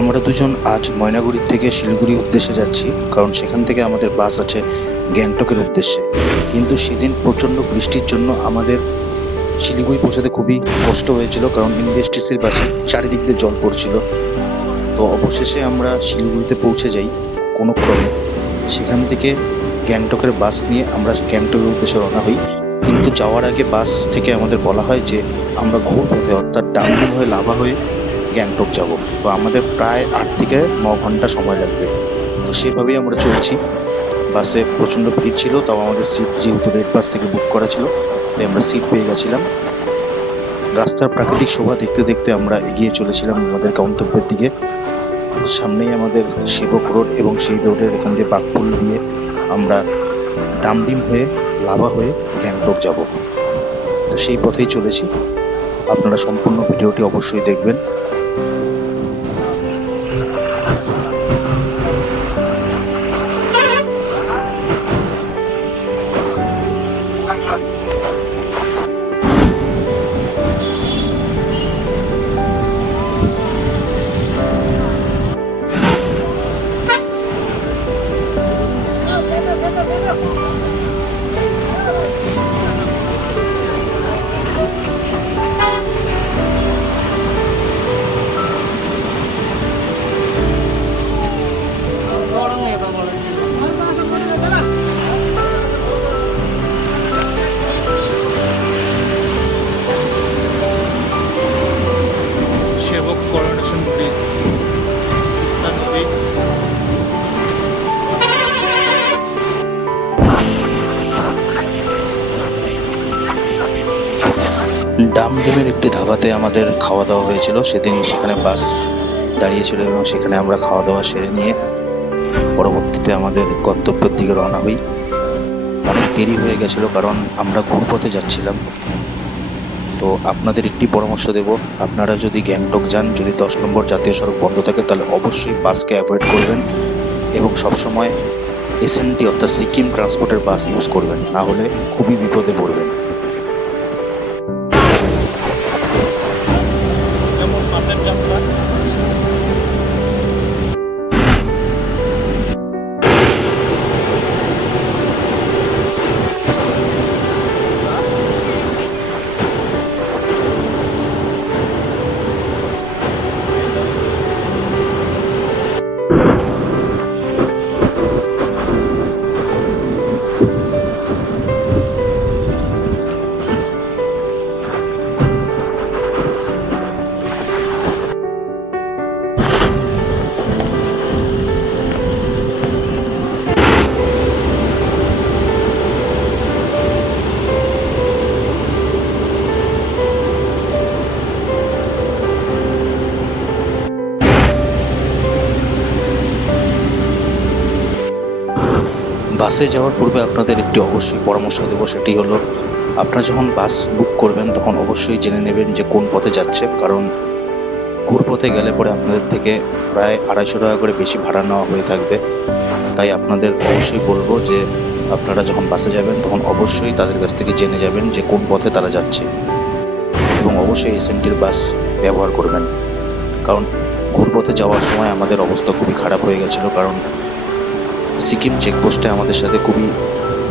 আমরা দুজন আজ ময়নাগুড়ি থেকে শিলিগুড়ি উদ্দেশ্যে যাচ্ছি, কারণ সেখান থেকে আমাদের বাস আছে গ্যাংটকের উদ্দেশ্যে। কিন্তু সেদিন প্রচণ্ড বৃষ্টির জন্য আমাদের শিলিগুড়ি পৌঁছাতে খুবই কষ্ট হয়েছিল, কারণ এনবিএসটিসির বাসে চারিদিক দিয়ে জল পড়ছিল। তো অবশেষে আমরা শিলিগুড়িতে পৌঁছে যাই কোনো ক্রমে। সেখান থেকে গ্যাংটকের বাস নিয়ে আমরা গ্যাংটকের উদ্দেশ্যে রওনা হই। কিন্তু যাওয়ার আগে বাস থেকে আমাদের বলা হয় যে আমরা ঘুরপথে অর্থাৎ ডানডিম হয়ে লাভা হয়ে গ্যাংটক যাব। তো আমাদের প্রায় 8 থেকে 9 ঘন্টা সময় লাগবে। তো সেভাবেই আমরা চলছি। বাসে প্রচণ্ড ভিড় ছিল, তাও আমাদের সিট যেহেতু রেড বাস থেকে বুক করা ছিল, তাই আমরা সিট পেয়ে গেছিলাম। রাস্তার প্রাকৃতিক শোভা দেখতে দেখতে আমরা এগিয়ে চলেছিলাম আমাদের গন্তব্যের দিকে। সামনেই আমাদের সেবক রোড, এবং সেই রোডের এখান দিয়ে বাঘপুল দিয়ে আমরা ডামডিম হয়ে লাভা হয়ে গ্যাংটক যাব। তো সেই পথেই চলেছি। আপনারা সম্পূর্ণ ভিডিওটি অবশ্যই দেখবেন। সেবক করোনেশন ব্রিজ তিস্তা নদী। ডামডিমের একটি ধাবাতে আমাদের খাওয়া দাওয়া হয়েছিল সেদিন। সেখানে বাস দাঁড়িয়েছিল এবং সেখানে আমরা খাওয়া দাওয়া সেরে নিয়ে পরবর্তীতে আমাদের গন্তব্যের দিকে রওনা হই। অনেক দেরি হয়ে গেছিল, কারণ আমরা ঘুরপথে যাচ্ছিলাম। তো আপনাদের একটি পরামর্শ দেব, আপনারা যদি গ্যাংটক যান, যদি 10 নম্বর জাতীয় সড়ক বন্ধ থাকে, তাহলে অবশ্যই বাসকে অ্যাভয়েড করবেন এবং সবসময় এসএনটি অর্থাৎ সিকিম ট্রান্সপোর্টের বাস ইউজ করবেন, না হলে খুবই বিপদে পড়বেন। যেমন বাসের যাত্রা। বাসে যাওয়ার পূর্বে আপনাদের একটি অবশ্যই পরামর্শ দেবো, সেটি হলো আপনারা যখন বাস বুক করবেন তখন অবশ্যই জেনে নেবেন যে কোন পথে যাচ্ছে, কারণ ঘুরপথে গেলে পরে আপনাদের থেকে প্রায় 250 টাকা করে বেশি ভাড়া নেওয়া হয়ে থাকবে। তাই আপনাদের অবশ্যই বলবো যে আপনারা যখন বাসে যাবেন তখন অবশ্যই তাদের কাছ থেকে জেনে যাবেন যে কোন পথে তারা যাচ্ছে, এবং অবশ্যই এসএনটির বাস ব্যবহার করবেন। কারণ ঘুরপথে যাওয়ার সময় আমাদের অবস্থা খুবই খারাপ হয়ে গেছিল, কারণ সিকিম চেকপোস্টে আমাদের সাথে খুবই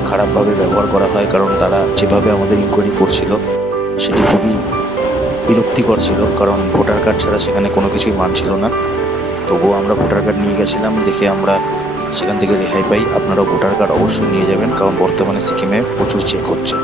খারাপভাবে ব্যবহার করা হয়। কারণ তারা যেভাবে আমাদের ইনকোয়ারি করছিল সেটি খুবই বিরক্তিকর ছিল, কারণ ভোটার কার্ড ছাড়া সেখানে কোনো কিছুই মানছিল না। তবুও আমরা ভোটার কার্ড নিয়ে গেছিলাম, দেখে আমরা সেখান থেকে রেহাই পাই। আপনারাও ভোটার কার্ড অবশ্যই নিয়ে যাবেন, কারণ বর্তমানে সিকিমে প্রচুর চেক হচ্ছে।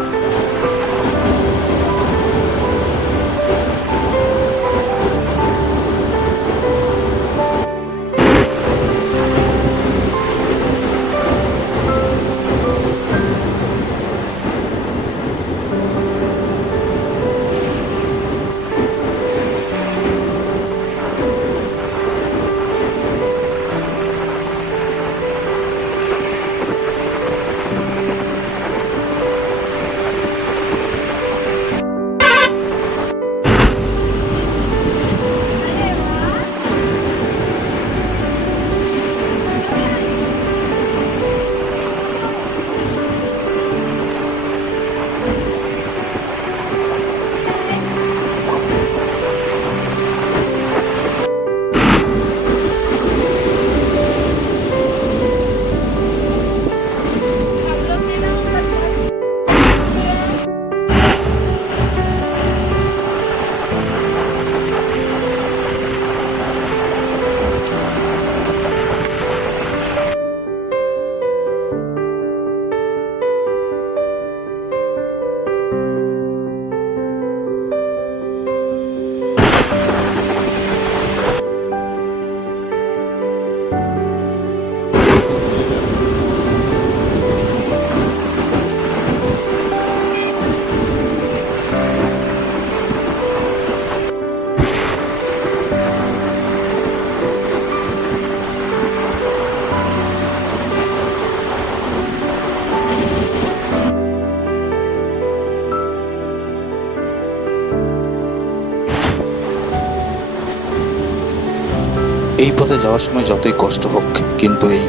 এই পথে যাওয়ার সময় যতই কষ্ট হোক, কিন্তু এই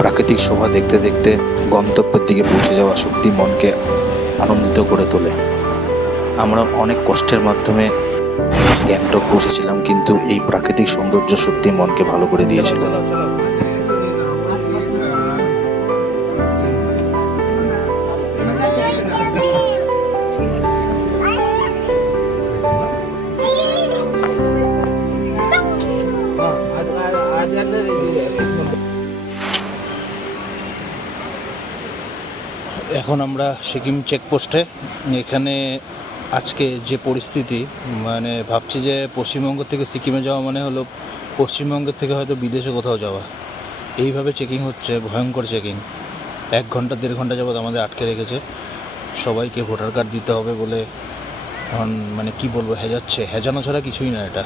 প্রাকৃতিক শোভা দেখতে দেখতে গন্তব্যের দিকে পৌঁছে যাওয়া সত্যি মনকে আনন্দিত করে তোলে। আমরা অনেক কষ্টের মাধ্যমে গ্যাংটক পৌঁছেছিলাম, কিন্তু এই প্রাকৃতিক সৌন্দর্য সত্যি মনকে ভালো করে দিয়েছিল। এখন আমরা সিকিম চেকপোস্টে। এখানে আজকে যে পরিস্থিতি, মানে ভাবছি যে পশ্চিমবঙ্গ থেকে সিকিমে যাওয়া মানে হলো পশ্চিমবঙ্গের থেকে হয়তো বিদেশে কোথাও যাওয়া। এইভাবে চেকিং হচ্ছে, ভয়ঙ্কর চেকিং। 1 ঘন্টা 1.5 ঘন্টা যাবৎ আমাদের আটকে রেখেছে। সবাইকে ভোটার কার্ড দিতে হবে বলে এখন মানে কি বলবো, হেজানো ছাড়া কিছুই না এটা।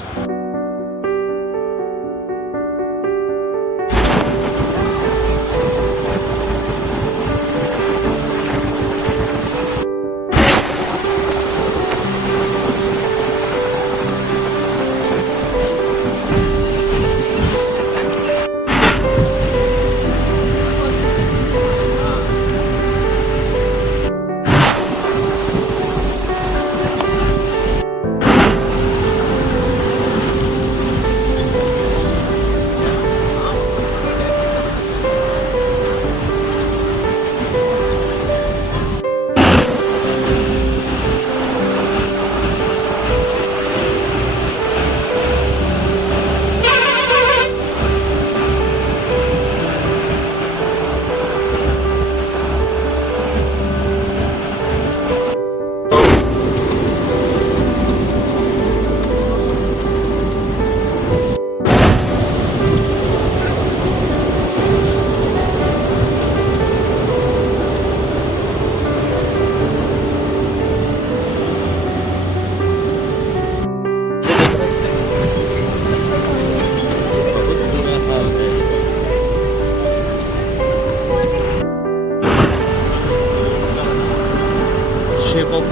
সেবক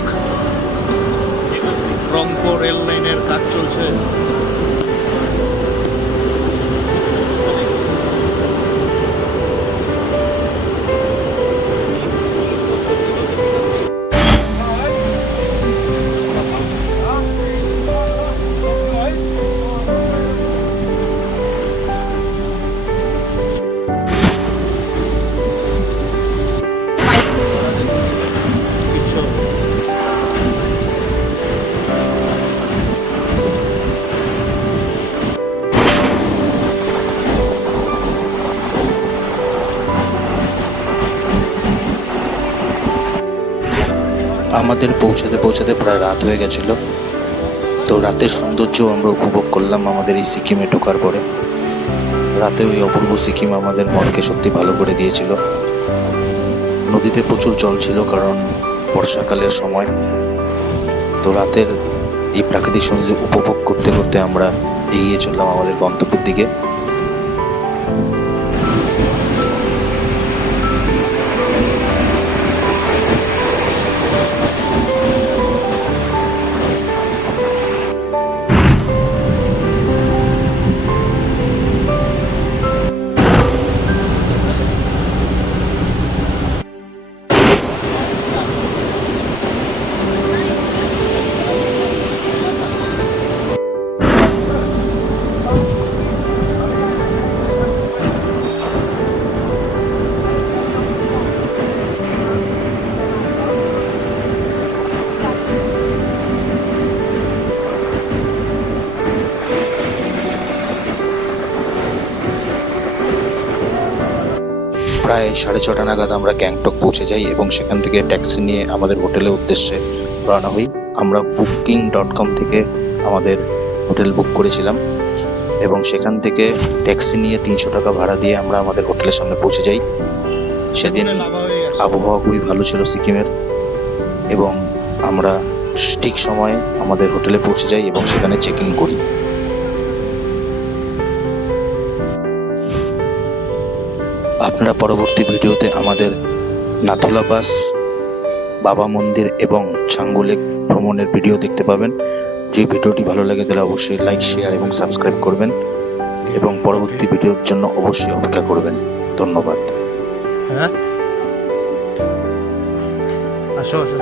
রংপুর রেল লাইনের কাজ চলছে। আমাদের পৌঁছাতে পৌঁছাতে প্রায় রাত হয়ে গেছিল। তো রাতের সৌন্দর্য আমরা উপভোগ করলাম আমাদের এই সিকিমে ঢোকার পরে। রাতে ওই অপূর্ব সিকিম আমাদের মনকে সত্যি ভালো করে দিয়েছিল। নদীতে প্রচুর জল ছিল, কারণ বর্ষাকালের সময়। তো রাতের এই প্রাকৃতিক সৌন্দর্য উপভোগ করতে করতে আমরা এগিয়ে চললাম আমাদের গন্তব্যের দিকে। প্রায় 6:30 নাগাদ আমরা গ্যাংটক পৌঁছে যাই এবং সেখান থেকে ট্যাক্সি নিয়ে আমাদের হোটেলের উদ্দেশ্যে রওনা হই। আমরা booking.com থেকে আমাদের হোটেল বুক করেছিলাম এবং সেখান থেকে ট্যাক্সি নিয়ে 300 টাকা ভাড়া দিয়ে আমরা আমাদের হোটেলের সামনে পৌঁছে যাই। সেদিন আবহাওয়া খুবই ভালো ছিল সিকিমের এবং আমরা ঠিক সময়ে আমাদের হোটেলে পৌঁছে যাই এবং সেখানে চেক ইন করি। আপনারা পরবর্তী ভিডিওতে আমাদের নাথুলা পাস, বাবা মন্দির এবং ছাঙ্গু লেক ভ্রমণের ভিডিও দেখতে পাবেন। যদি ভিডিওটি ভালো লাগে তাহলে অবশ্যই লাইক, শেয়ার এবং সাবস্ক্রাইব করবেন। এবং পরবর্তী ভিডিওর জন্য অবশ্যই অপেক্ষা করবেন। ধন্যবাদ। হ্যাঁ, আসো আসো।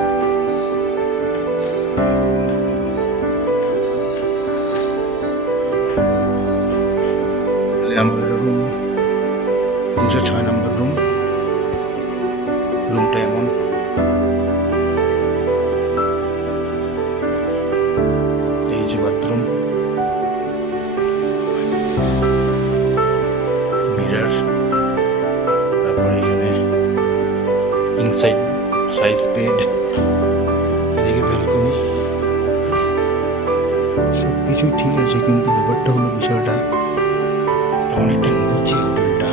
আমার রুম 206 নম্বর রুম। রুমটা এমন, এই যে বাথরুম, মিরার, তারপরে এখানে ইনসাইড সাইজ বেড, এদিকে ব্যালকনি, সব কিছুই ঠিক আছে, কিন্তু ব্যাপারটা হলো বিষয়টা অনেকটা নিচে হোটেলটা।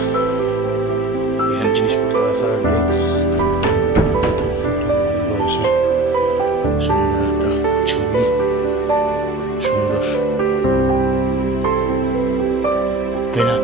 এখানে জিনিসপত্র রাখার ডেস্ক, রয়েছে সুন্দর একটা ছবি, সুন্দর, তাই না?